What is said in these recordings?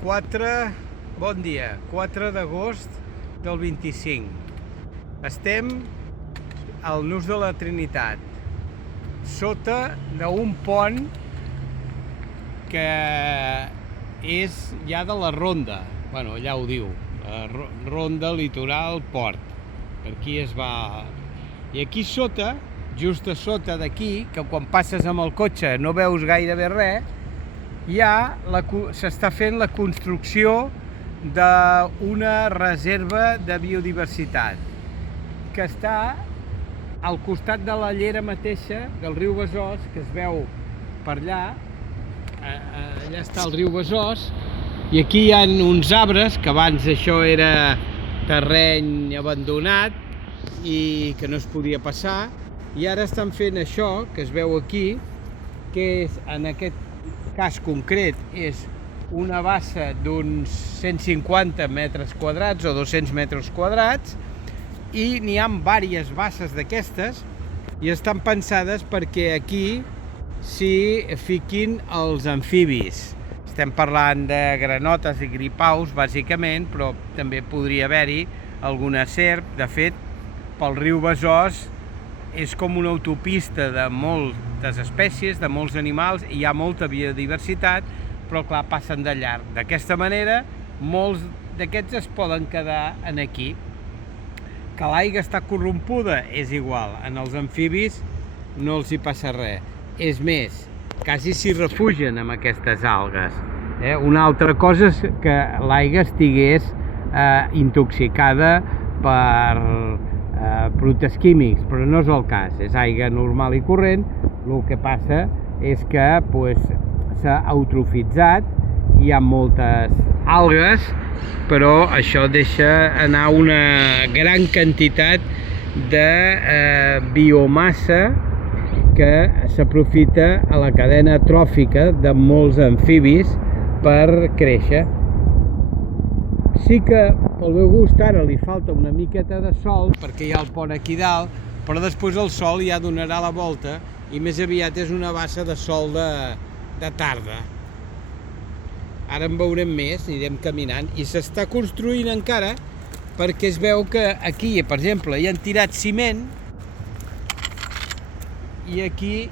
Bon dia, 4 d'agost del 25. Estem al Nus de la Trinitat, sota d'un pont que és ja de la Ronda, bueno, allà ho diu, la Ronda Litoral Port. Per aquí es va... I aquí sota, just a sota d'aquí, que quan passes amb el cotxe no veus gairebé res, ja s'està fent la construcció d'una reserva de biodiversitat que està al costat de la llera mateixa del riu Besòs, que es veu per allà. Allà està el riu Besòs, i aquí hi ha uns arbres, que abans això era terreny abandonat i que no es podia passar, i ara estan fent això que es veu aquí, que és, en aquest cas concret, és una bassa d'uns 150 metres quadrats o 200 metres quadrats, i n'hi ha diverses basses d'aquestes i estan pensades perquè aquí s'hi fiquin els amfibis. Estem parlant de granotes i gripaus, bàsicament, però també podria haver-hi alguna serp. De fet, pel riu Besòs és com una autopista de moltes espècies, de molts animals, i hi ha molta biodiversitat, però clar, passen de llarg. D'aquesta manera, molts d'aquests es poden quedar aquí. Que l'aigua està corrompuda és igual, en els amfibis no els hi passa res. És més, quasi s'hi refugien amb aquestes algues. Una altra cosa és que l'aigua estigués intoxicada per productes químics, però no és el cas, és aigua normal i corrent. El que passa és que s'ha eutrofitzat, hi ha moltes algues, però això deixa anar una gran quantitat de biomassa que s'aprofita a la cadena tròfica de molts amfibis per créixer. Sí que pel meu gust ara li falta una miqueta de sol, perquè hi ha el pont aquí dalt, però després el sol ja donarà la volta i més aviat és una bassa de sol de tarda. Ara en veurem més, anirem caminant, i s'està construint encara perquè es veu que aquí, per exemple, hi han tirat ciment i aquí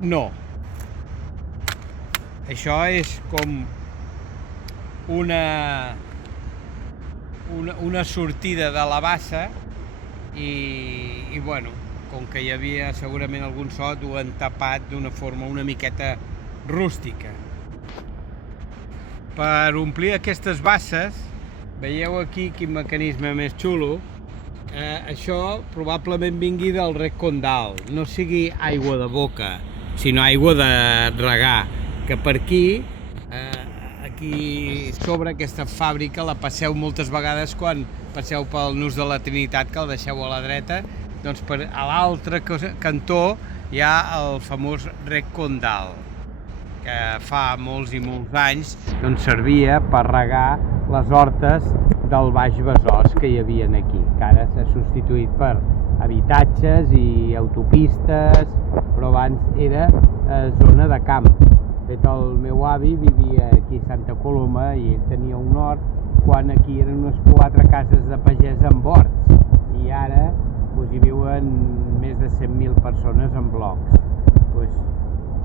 no. Això és com una sortida de la bassa i bueno, com que hi havia segurament algun sot, ho han tapat d'una forma una miqueta rústica. Per omplir aquestes basses, veieu aquí quin mecanisme més xulo, això probablement vingui del rec Condal, no sigui aigua de boca, sinó aigua de regar, que per aquí, aquí sobre aquesta fàbrica la passeu moltes vegades quan passeu pel Nus de la Trinitat, que el deixeu a la dreta, doncs a l'altre cantó hi ha el famós rec Condal, que fa molts i molts anys servia per regar les hortes del Baix Besòs que hi havia aquí, que ara s'ha substituït per habitatges i autopistes, però abans era zona de camp. De fet, el meu avi vivia aquí a Santa Coloma i ell tenia un hort, quan aquí eren unes 4 cases de pagès amb horts, i ara hi viuen més de 100.000 persones en blocs.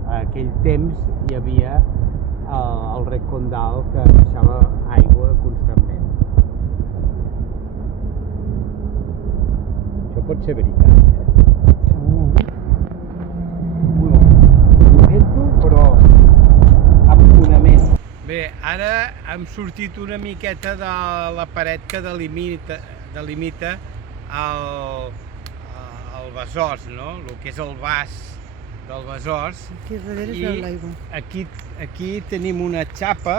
A aquell temps hi havia el rec Condal que baixava aigua constantment. Això pot ser veritat, Ho però amb fonament. Bé, ara hem sortit una miqueta de la paret que delimita el Besòs, no? El que és el vas del Besòs. Aquí darrere es veu l'aigua. Aquí tenim una xapa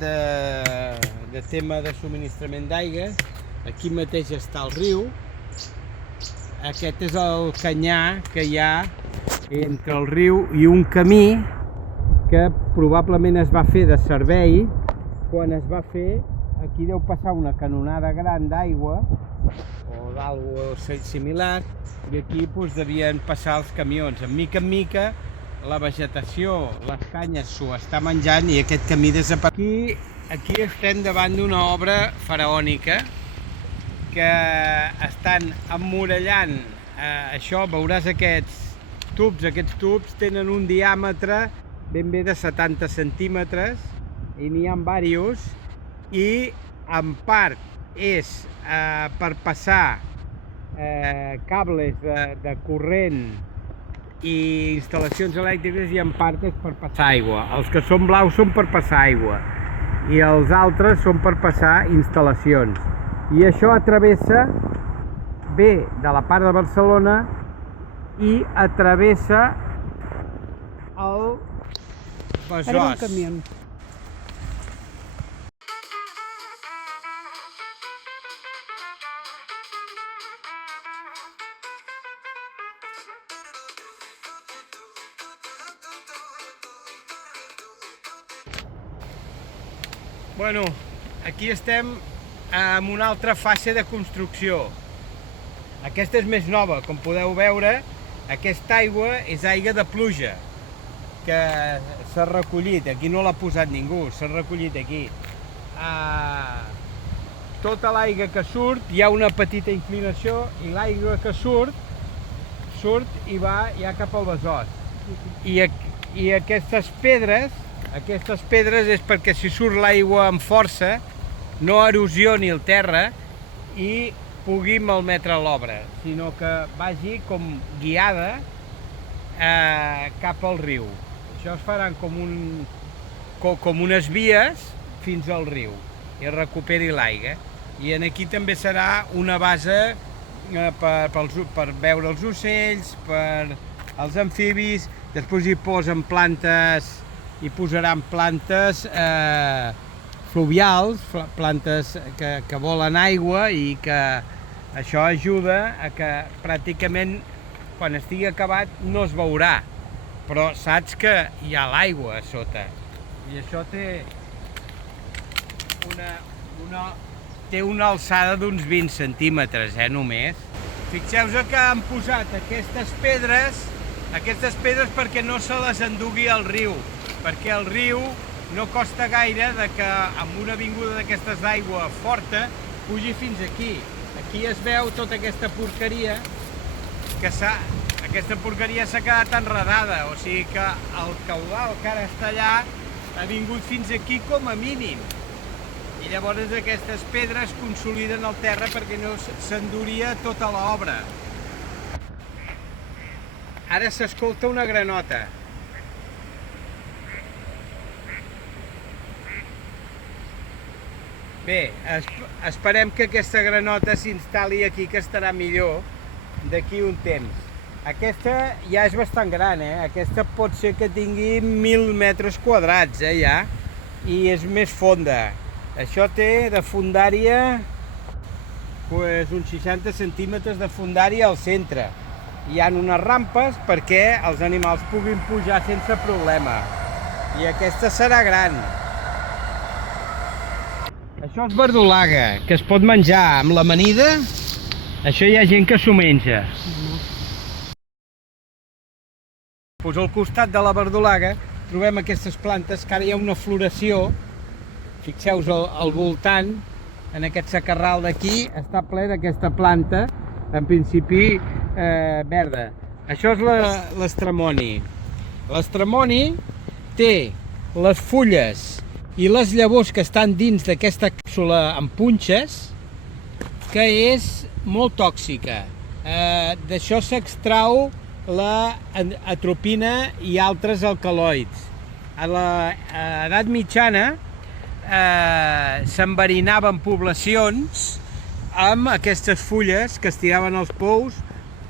de tema de subministrament d'aigua. Aquí mateix està el riu. Aquest és el canyar que hi ha entre el riu i un camí que probablement es va fer de servei. Quan es va fer, aquí deu passar una canonada gran d'aigua o d'alguna cosa similar, i aquí devien passar els camions. En mica la vegetació, les canyes s'ho està menjant i aquest camí desapareix. Aquí estem davant d'una obra faraònica que estan emmurallant això. Veuràs aquests tubs tenen un diàmetre ben bé de 70 centímetres i n'hi ha diversos, i en part és per passar cables de corrent i instal·lacions elèctriques, i en part és per passar aigua. Els que són blaus són per passar aigua i els altres són per passar instal·lacions. I això ve de la part de Barcelona i travessa el Besòs. Ara va un camió. Bueno, aquí estem en una altra fase de construcció. Aquesta és més nova, com podeu veure. Aquesta aigua és aigua de pluja, que s'ha recollit, aquí no l'ha posat ningú, s'ha recollit aquí. Tota l'aigua que surt, hi ha una petita inclinació, i l'aigua que surt i va ja cap al Besòs. I aquestes pedres és perquè si surt l'aigua amb força no erosioni el terra i pugui malmetre l'obra, sinó que vagi com guiada cap al riu. Això es faran com unes vies fins al riu i recuperi l'aigua. I aquí també serà una base per veure els ocells, per als amfibis. Després hi posaran plantes fluvials, plantes que volen aigua, i que això ajuda a que pràcticament quan estigui acabat no es veurà, però saps que hi ha l'aigua a sota. I això té una alçada d'uns 20 centímetres, només. Fixeu-vos que han posat aquestes pedres perquè no se les endugui al riu, perquè el riu no costa gaire que amb una vinguda d'aquestes d'aigua forta pugi fins aquí. Aquí es veu tota aquesta porqueria, aquesta porqueria s'ha quedat enredada, o sigui que el caudal que ara està allà ha vingut fins aquí com a mínim. I llavors aquestes pedres consoliden el terra perquè no s'enduria tota l'obra. Ara s'escolta una granota. Bé, esperem que aquesta granota s'instal·li aquí, que estarà millor d'aquí un temps. Aquesta ja és bastant gran, Aquesta pot ser que tingui 1.000 metres quadrats, ja, i és més fonda. Això té de fondària uns 60 centímetres de fondària al centre. Hi ha unes rampes perquè els animals puguin pujar sense problema. I aquesta serà gran. Això és verdolaga, que es pot menjar amb l'amanida. Això hi ha gent que s'ho menja. Doncs al costat de la verdolaga trobem aquestes plantes, que ara hi ha una floració. Fixeu-vos al voltant, en aquest sacarral d'aquí, està ple d'aquesta planta, en principi verda. Això és l'estramoni. L'estramoni té les fulles i les llavors que estan dins d'aquesta càpsula amb punxes, que és molt tòxica. D'això s'extrau l'atropina i altres alcaloids. A l'edat mitjana s'enverinaven poblacions amb aquestes fulles que es tiraven als pous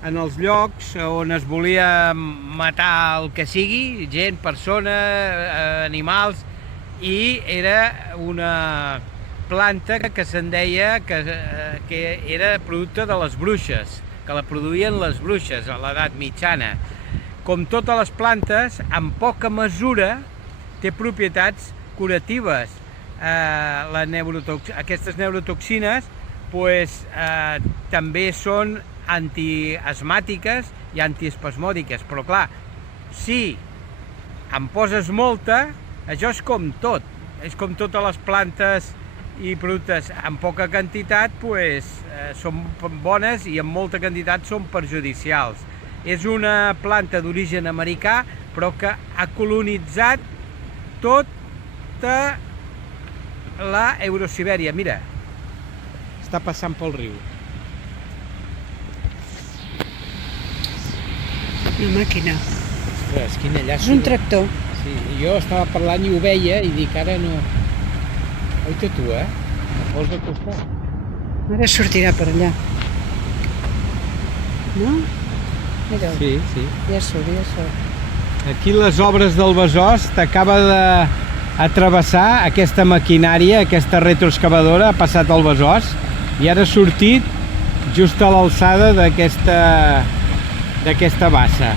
en els llocs on es volia matar el que sigui, gent, persona, animals, i era una planta que se'n deia que era producte de les bruixes, que la produïen les bruixes a l'edat mitjana. Com totes les plantes, en poca mesura té propietats curatives. Aquestes neurotoxines també són antiasmàtiques i antiespasmòdiques, però clar, si en poses molta, això és com tot. És com totes les plantes i productes en poca quantitat són bones i en molta quantitat són perjudicials. És una planta d'origen americà, però que ha colonitzat tota la Eurosibèria. Mira, està passant pel riu. Una màquina. Ostres, quina llàstima. És un tractor. Sí, jo estava parlant i ho veia i dic, ara no... Oita tu, eh? Em vols acostar? Ara sortirà per allà. No? Mira, Sí, sí. ja surt, ja surt. Aquí les obres del Besòs t'acaba d'atrevessar aquesta maquinària, aquesta retroexcavadora, ha passat al Besòs i ara ha sortit just a l'alçada d'aquesta bassa.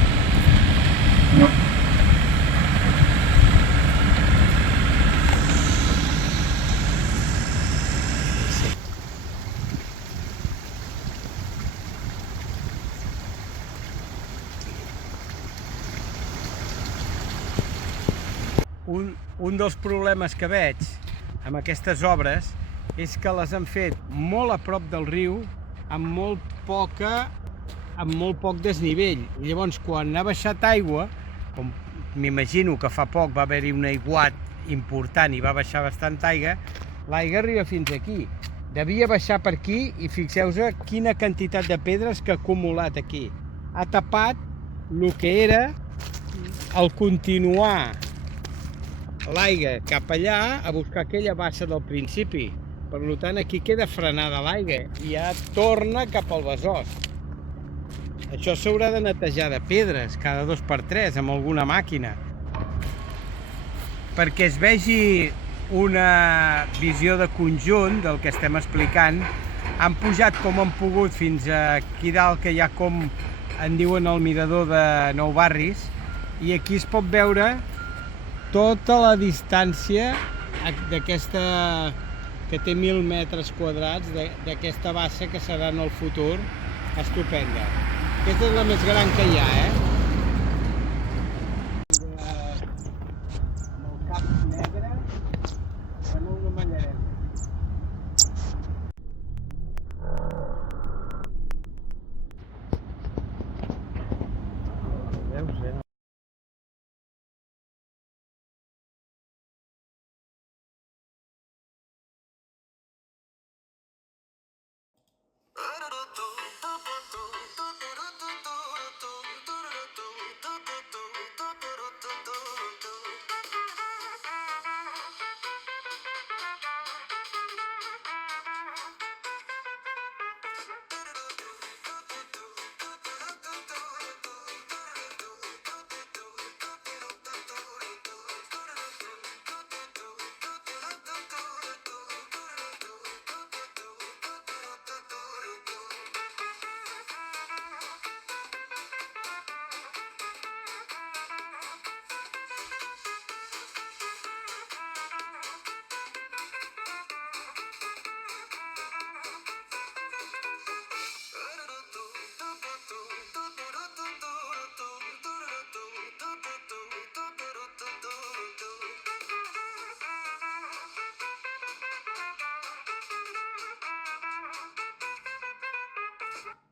Un dels problemes que veig amb aquestes obres és que les han fet molt a prop del riu, amb molt poc desnivell. I llavors, quan ha baixat aigua, com m'imagino que fa poc va haver-hi un aiguat important i va baixar bastanta aigua, l'aigua arriba fins aquí. Devia baixar per aquí i fixeu-vos quina quantitat de pedres que ha acumulat aquí. Ha tapat el que era el continuar l'aigua cap allà a buscar aquella bassa del principi. Per tant, aquí queda frenada l'aigua i ja torna cap al Besòs. Això s'haurà de netejar de pedres cada 2 per 3 amb alguna màquina. Perquè es vegi una visió de conjunt del que estem explicant, han pujat com han pogut fins aquí dalt, que hi ha com en diuen el mirador de Nou Barris, i aquí es pot veure tota la distància d'aquesta, que té 1.000 metres quadrats, d'aquesta bassa que serà en el futur estupenda. Aquesta és la més gran que hi ha, amb el cap negre, sembla una mallareta. Veus,